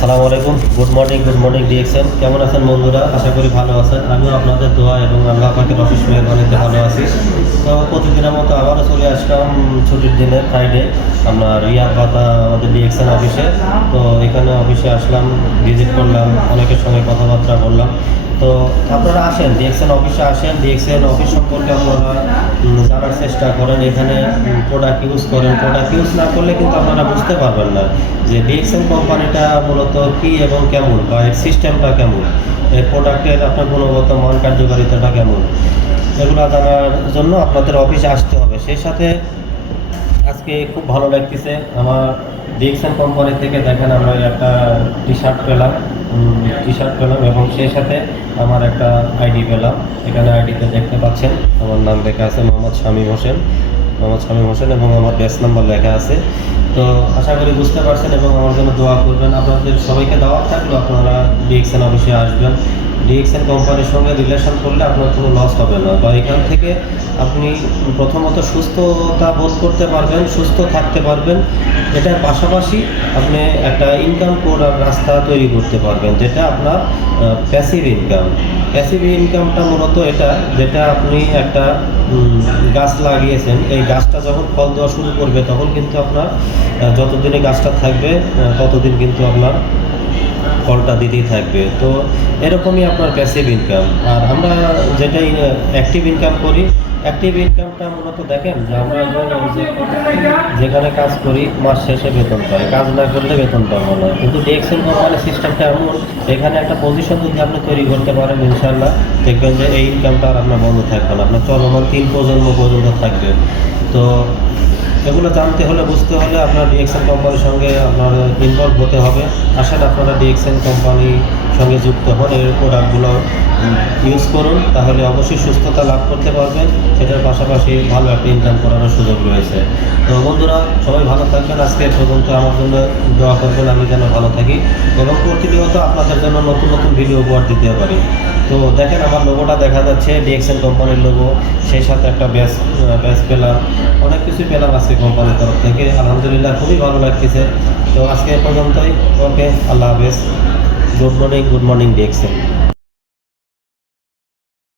আসসালামু আলাইকুম, good morning DXN. কেমন আছেন বন্ধুরা? আশা করি ভালো আছেন। আমিও আপনাদের দোয়া এবং আল্লাহ পাকের অশেষ মেহেরবানিতে ভালো আছি। তো প্রতিদিনের মতো আবারও চলে আসলাম ছুটির দিনে, ফ্রাইডে, আমরা রিয়াদ বাতা আমাদের ডিএক্সএন অফিসে। তো এখানে অফিসে আসলাম, ভিজিট করলাম, অনেকের সঙ্গে কথাবার্তা বললাম। তো আপনারা আসেন, ডিএক্সএন অফিসে আসেন, ডিএক্সএন অফিস সম্পর্কে আপনারা জানার চেষ্টা করেন। এখানে প্রোডাক্ট ইউজ করেন, প্রোডাক্ট ইউজ না করলে কিন্তু আপনারা বুঝতে পারবেন না যে ডিএক্সএন কোম্পানিটা মূলত কী এবং কেমন, বা এর সিস্টেমটা কেমন, এর প্রোডাক্টের আপনার গুণগত মান, কার্যকারিতাটা কেমন, এগুলো জানার জন্য আপনাদের অফিসে আসতে হবে। সেই সাথে আজকে খুব ভালো লাগতেছে আমার ডিএক্সএন কোম্পানি থেকে, দেখেন আমরা একটা টি শার্ট পেলাম এবং সেই সাথে আমার একটা আইডি পেলাম। এখানে আইডিতে দেখতে পাচ্ছেন আমার নাম লেখা আছে মোহাম্মদ শামীম হোসেন এবং আমার ব্যাচ নাম্বার লেখা আছে। তো আশা করি বুঝতে পারছেন এবং আমার জন্য দোয়া করবেন। আপনাদের সবাইকে দাওয়াত থাকলো, আপনারা ডিএক্সএন অফিসে আসবেন। ডিএক্সএন কোম্পানির সঙ্গে রিলেশন করলে আপনার কোনো লস হবে না, বা এখান থেকে আপনি প্রথমত সুস্থতা বোধ করতে পারবেন, সুস্থ থাকতে পারবেন। এটার পাশাপাশি আপনি একটা ইনকাম করার রাস্তা তৈরি করতে পারবেন, যেটা আপনার প্যাসিভ ইনকামটা মূলত এটা, যেটা আপনি একটা গাছ লাগিয়েছেন, এই গাছটা যখন ফল দেওয়া শুরু করবে তখন কিন্তু আপনার যতদিনে গাছটা থাকবে ততদিন কিন্তু আপনার ফলটা দিতেই থাকবে। তো এরকমই আপনার প্যাসিভ ইনকাম। আর আমরা যেটাই অ্যাক্টিভ ইনকাম করি, অ্যাক্টিভ ইনকামটা মূলত দেখেন যে আমরা যেখানে কাজ করি মাস শেষে বেতন পাই, কাজ না করলে বেতন পাবো না। কিন্তু ডিএক্সএন কোম্পানির সিস্টেমটা এমন, এখানে একটা পজিশন যদি আপনি তৈরি করতে পারেন, ইনশাল্লাহ দেখবেন যে এই ইনকামটা আর আপনার বন্ধ থাকবে না, আপনার চলমান 3 প্রজন্ম পর্যন্ত থাকবে। তো এগুলো জানতে হলে, বুঝতে হলে আপনার ডিএক্সএন কোম্পানির সঙ্গে আপনার ইনভলভ হতে হবে। আসেন আপনারা ডিএক্সএন কোম্পানির সঙ্গে যুক্ত হন, এর প্রোডাক্টগুলো ইউজ করুন, তাহলে অবশ্যই সুস্থতা লাভ করতে পারবেন। সেটার পাশাপাশি ভালো একটা ইনকাম করানোর সুযোগ রয়েছে। তো বন্ধুরা, সবাই ভালো থাকবেন। আজকে পর্যন্ত আমার জন্য দোয়া করবেন, আমি যেন ভালো থাকি এবং প্রতিনিয়ত আপনাদের জন্য নতুন নতুন ভিডিও উপহার দিতে পারি। তো দেখেন আমার লোগোটা দেখা যাচ্ছে, ডিএক্সএন কোম্পানির লোগো, সেই সাথে একটা ব্যাচ পেলাম, অনেক কিছু পেলাম আজকে কোম্পানির তরফ থেকে। আলহামদুলিল্লাহ, খুবই ভালো লাগতেছে। তো আজকে এ পর্যন্তই। ওকে, আল্লাহ হাফেজ। Good morning DXN.